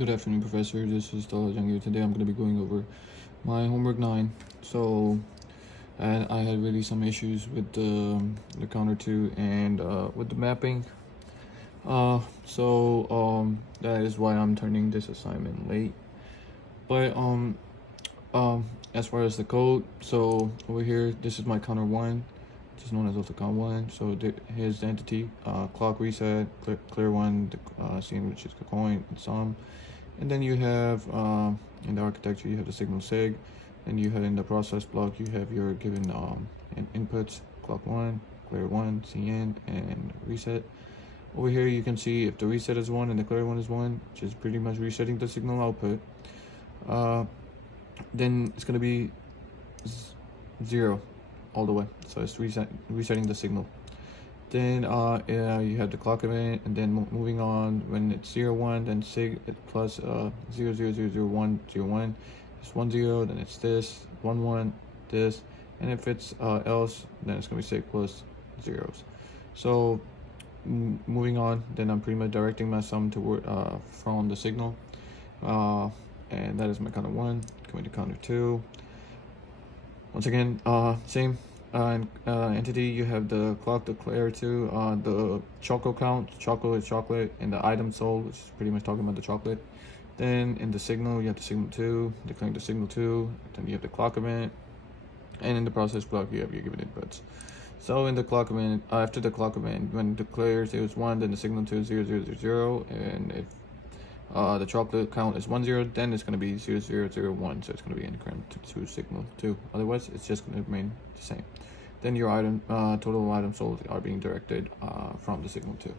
Good afternoon, Professor. This is Hw9 here. Today I'm going to be going over my homework 9. So, and I had really some issues with the counter 2 and with the mapping. That is why I'm turning this assignment late. But as far as the code, so over here, this is my counter 1, which is known as also count 1. So here's the entity, clock reset, clear 1, the scene which is the coin and sum. And then you have in the architecture you have the signal sig, and you have in the process block you have your given inputs, clock 1, clear 1, cn, and reset. Over here you can see if the reset is 1 and the clear 1 is 1, which is pretty much resetting the signal output. Then it's going to be 0 all the way, so it's resetting the signal. Then you have the clock event, and then moving on, when it's 0 1, then sig plus 0 0 0 0 1 0 1, it's 1 0, then it's this 1 1 this, and if it's else, then it's gonna be sig plus zeros. So moving on, then I'm pretty much directing my sum toward from the signal, and that is my counter 1. Going to counter 2. Once again, same entity. You have the clock, the clear 2, the choco count. Choco is chocolate, and the item sold, which is pretty much talking about the chocolate. Then in the signal, you have the signal 2, declaring the signal 2. Then you have the clock event, and in the process block, you have your given inputs. So in the clock event, after the clock event, when the clear is 1, then the signal 2 is 0 0 0 0, and if the chocolate count is 1 0, then it's going to be 0 0 0 1, so it's going to be increment to signal 2. Otherwise, it's just going to remain the same. Then your item total items sold are being directed from the signal 2.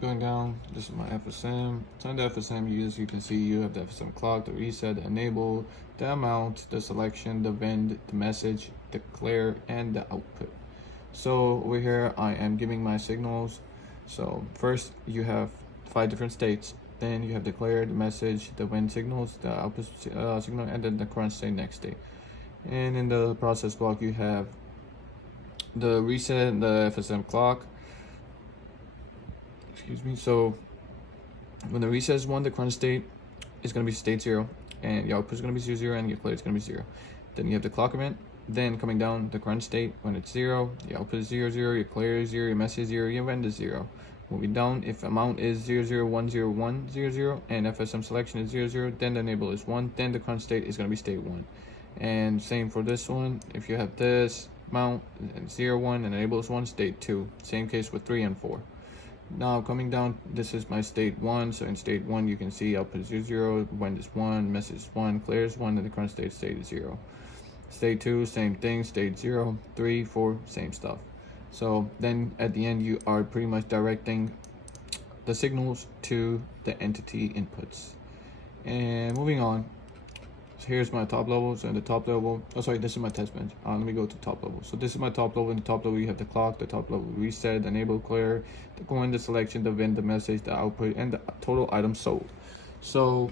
Going down, this is my FSM. So in the FSM, as you can see, you have the FSM clock, the reset, the enable, the amount, the selection, the vend, the message, the clear, and the output. So over here, I am giving my signals. So first, you have 5 different states. Then you have the clear, the message, the vend signals, the output signal, and then the current state next state. And in the process block, you have the reset and the FSM clock. Excuse me. So when the reset is 1, the current state is going to be state 0, and your output is going to be 0 0, and your clear is going to be 0. Then you have the clock event. Then coming down, the current state, when it's 0, your output is 0 0, your clear is 0, your message is 0, your vend is 0. Moving down, if amount is 0 0 1 0 1 0 0 and FSM selection is 0 0, then the enable is 1, then the current state is going to be state 1. And same for this one, if you have this mount and 0 1 and enable is 1, state 2. Same case with 3 and 4. Now coming down, this is my state 1. So in state 1, you can see output is 0 0, vend is 1, message is 1, clear is 1, and the current state is 0. State 2, same thing. State 0, 3, 4, same stuff. So then at the end, you are pretty much directing the signals to the entity inputs. And moving on, so here's my top level. So in the top level, oh sorry, this is my test bench. Let me go to top level. So this is my top level. In the top level, you have the clock, the top level reset, the enable, clear, the coin, the selection, the vend, the message, the output, and the total items sold. So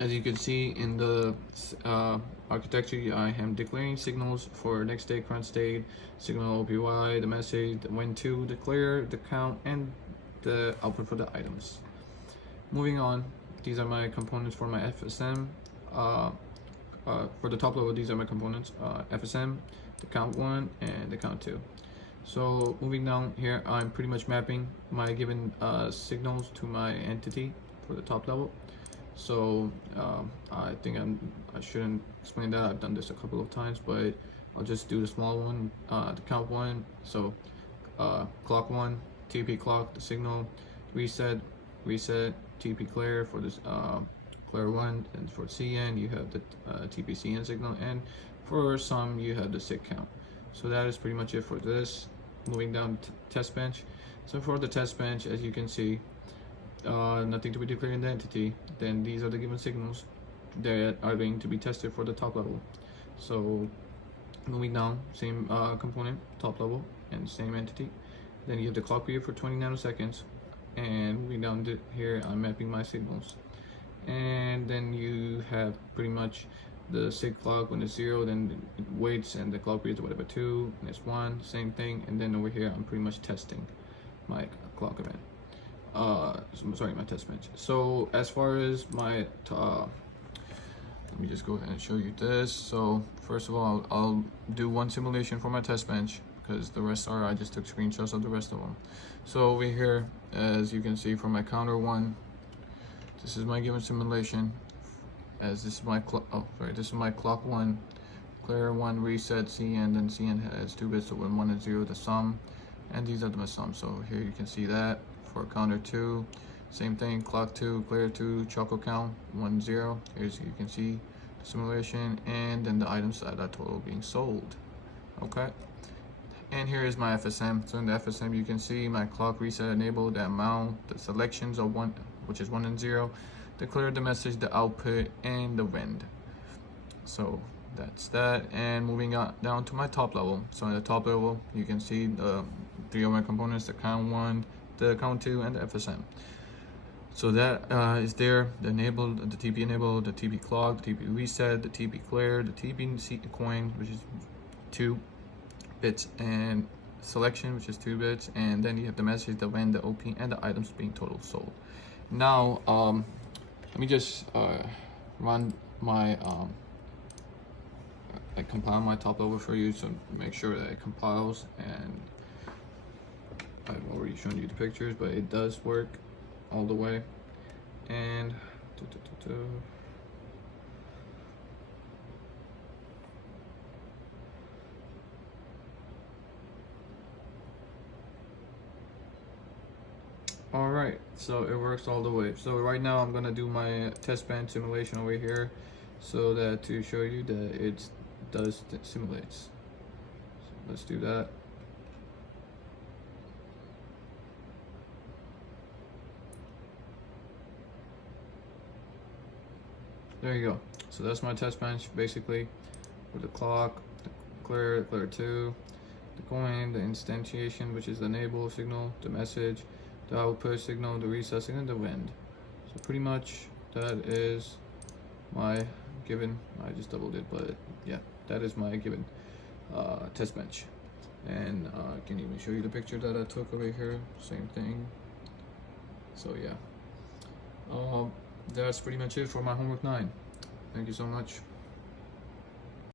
as you can see in the architecture, I am declaring signals for next state, current state, signal OPY, the message, the when to, the clear, the count, and the output for the items. Moving on, these are my components for my FSM. For the top level, these are my components, FSM, the count 1, and the count 2. So moving down here, I'm pretty much mapping my given signals to my entity for the top level. So I think I shouldn't explain that. I've done this a couple of times, but I'll just do the small one, the count 1. So clock 1, TP clock, the signal, reset, TP clear for this clear 1, and for CN you have the TP CN signal, and for some you have the sig count. So that is pretty much it for this. Moving down to test bench. So for the test bench, as you can see, nothing to be declared in the entity. Then these are the given signals that are going to be tested for the top level. So moving down, same component, top level, and same entity. Then you have the clock period for 20 nanoseconds, and moving down to here, I'm mapping my signals. And then you have pretty much the sig clock. When it's 0, then it waits, and the clock period is whatever 2, and it's 1, same thing. And then over here, I'm pretty much testing my clock event. sorry, my test bench. So as far as my let me just go ahead and show you this. So first of all, I'll do one simulation for my test bench because the rest I just took screenshots of the rest of them. So over here, as you can see from my counter 1, this is my given simulation. As this is my this is my clock 1, clear 1, reset CN, then CN has 2 bits, so when 1 and 0 the sum, and these are the sum. So here you can see that for counter 2, same thing, clock 2, clear 2, choco count 1 0. Here's you can see the simulation, and then the items that are total being sold. Okay, and here is my FSM. So in the FSM you can see my clock reset enabled, the amount, the selections of 1, which is 1 and 0, the clear, the message, the output, and the vend. So that's that. And moving on down to my top level. So in the top level you can see the 3 of my components, the count 1, the count 2, and the FSM. So that is there, the enabled, the TP enabled, the TP clock, the TP reset, the TP clear, the TP coin, which is 2 bits, and selection, which is 2 bits, and then you have the message, the vend, the OP, and the items being total sold. Now let me just run my I compile my top level for you, so make sure that it compiles. And I've already shown you the pictures, but it does work all the way. And all right, so it works all the way. So right now I'm gonna do my test bench simulation over here, so that to show you that it does simulates. So let's do that. There you go. So that's my test bench basically, with the clock, the clear 2, the coin, the instantiation, which is the enable signal, the message, the output signal, the reset signal, and the vend. So pretty much that is my given. I just doubled it, but yeah, that is my given test bench. And I can even show you the picture that I took over here. Same thing. So yeah, that's pretty much it for my homework 9. Thank you so much.